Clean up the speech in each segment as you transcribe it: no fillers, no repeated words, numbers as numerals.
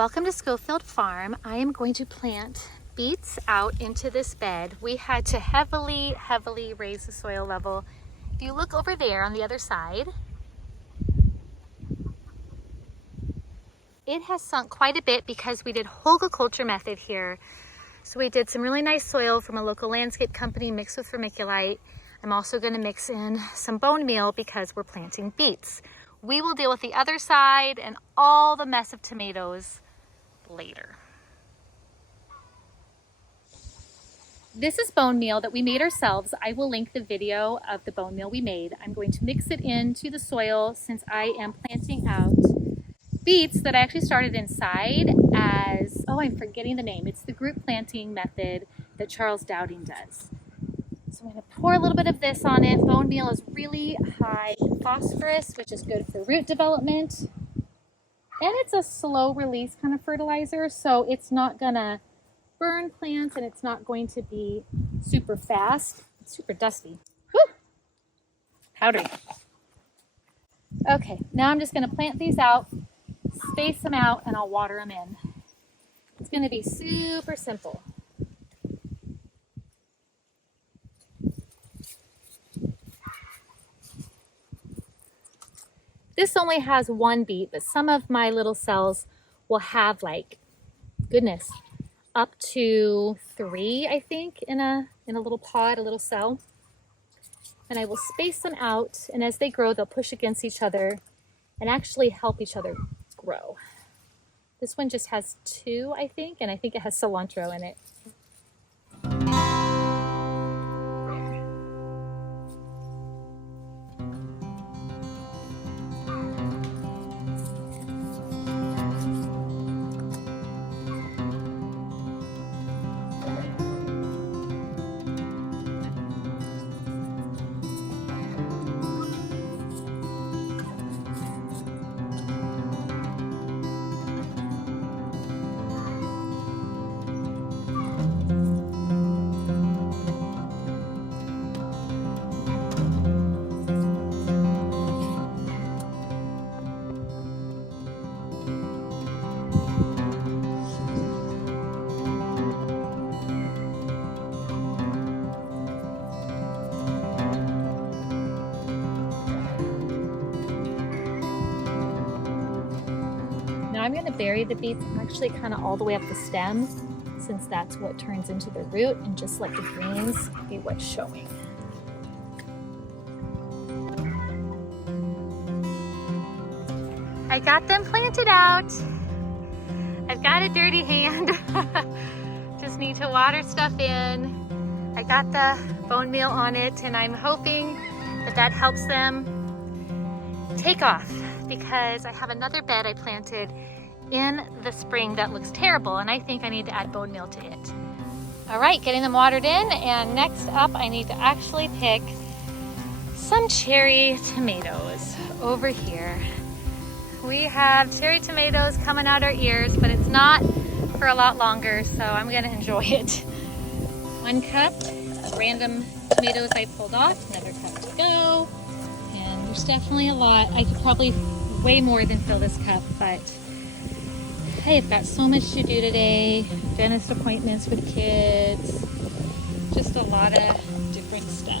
Welcome to Scofield Farm. I am going to plant beets out into this bed. We had to heavily raise the soil level. If you look over there on the other side, it has sunk quite a bit because we did culture method here. So we did some really nice soil from a local landscape company mixed with vermiculite. I'm also going to mix in some bone meal because we're planting beets. We will deal with the other side and all the mess of tomatoes later. This is bone meal that we made ourselves. I will link the video of the bone meal we made. I'm going to mix it into the soil since I am planting out beets that I actually started inside as, oh, I'm forgetting the name. It's the group planting method that Charles Dowding does. So I'm going to pour a little bit of this on it. Bone meal is really high in phosphorus, which is good for root development. And it's a slow release kind of fertilizer, so it's not going to burn plants and it's not going to be super fast. It's super dusty. Woo! Powdery. Okay, now I'm just going to plant these out, space them out, and I'll water them in. It's going to be super simple. This only has one beet, but some of my little cells will have, like, goodness, up to 3, I think, in a little pod, a little cell. And I will space them out, and as they grow, they'll push against each other and actually help each other grow. This one just has 2, I think, and I think it has cilantro in it. Now I'm going to bury the beets actually kind of all the way up the stem, since that's what turns into the root, and just let the greens be what's showing. I got them planted out. I've got a dirty hand. Just need to water stuff in. I got the bone meal on it, and I'm hoping that that helps them take off, because I have another bed I planted in the spring that looks terrible, and I think I need to add bone meal to it. All right, getting them watered in, and next up I need to actually pick some cherry tomatoes over here. We have cherry tomatoes coming out our ears, but it's not for a lot longer, so I'm gonna enjoy it. 1 cup of random tomatoes I pulled off, another cup to go, and there's definitely a lot. I could probably way more than fill this cup, but hey, I've got so much to do today. Dentist appointments with kids, just a lot of different stuff.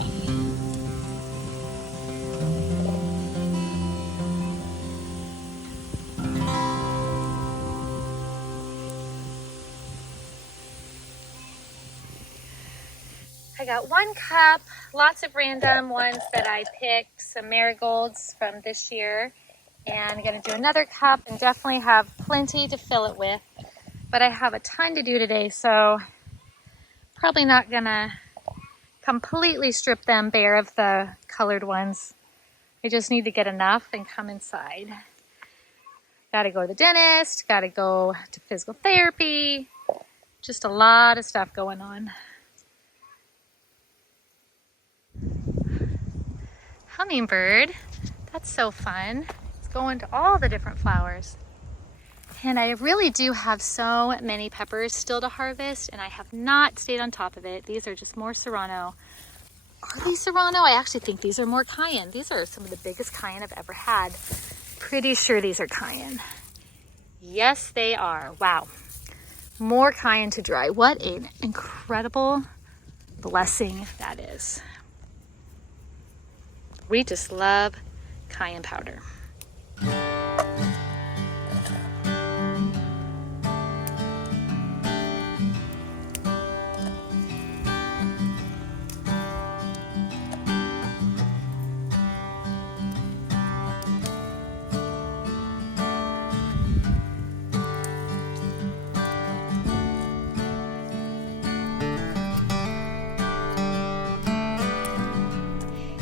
I got 1 cup, lots of random ones that I picked, some marigolds from this year. And I'm going to do another cup and definitely have plenty to fill it with. But I have a ton to do today, so probably not going to completely strip them bare of the colored ones. I just need to get enough and come inside. Got to go to the dentist, got to go to physical therapy. Just a lot of stuff going on. Hummingbird, that's so fun. Going to all the different flowers. And I really do have so many peppers still to harvest, and I have not stayed on top of it. These are just more serrano. Are these serrano? I actually think these are more cayenne. These are some of the biggest cayenne I've ever had. Pretty sure these are cayenne. Yes, they are. Wow. More cayenne to dry. What an incredible blessing that is. We just love cayenne powder.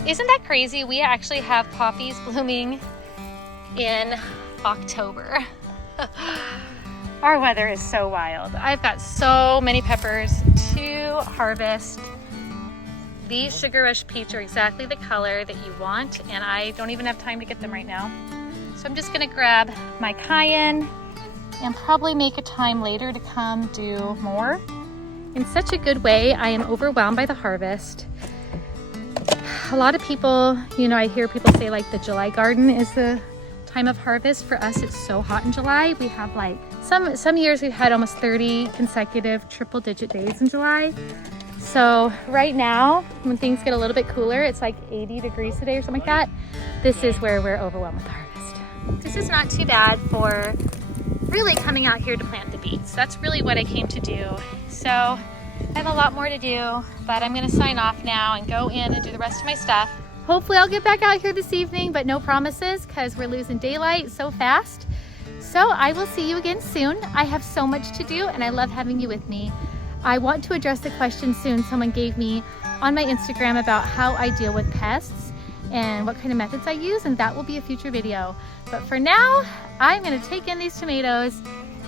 Isn't that crazy? We actually have poppies blooming in October. Our weather is so wild. I've got so many peppers to harvest. These Sugar Rush peach are exactly the color that you want, and I don't even have time to get them right now. So I'm just gonna grab my cayenne and probably make a time later to come do more. In such a good way, I am overwhelmed by the harvest. A lot of people, you know, I hear people say like the July garden is the time of harvest. For us, it's so hot in July. We have like, some years we've had almost 30 consecutive triple-digit days in July. So right now, when things get a little bit cooler, it's like 80 degrees today or something like that. This is where we're overwhelmed with the harvest. This is not too bad for really coming out here to plant the beets. That's really what I came to do. So I have a lot more to do, but I'm gonna sign off now and go in and do the rest of my stuff. Hopefully I'll get back out here this evening, but no promises because we're losing daylight so fast. So I will see you again soon. I have so much to do and I love having you with me. I want to address the question soon someone gave me on my Instagram about how I deal with pests and what kind of methods I use, and that will be a future video. But for now, I'm gonna take in these tomatoes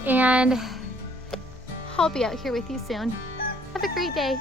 and I'll be out here with you soon. Have a great day.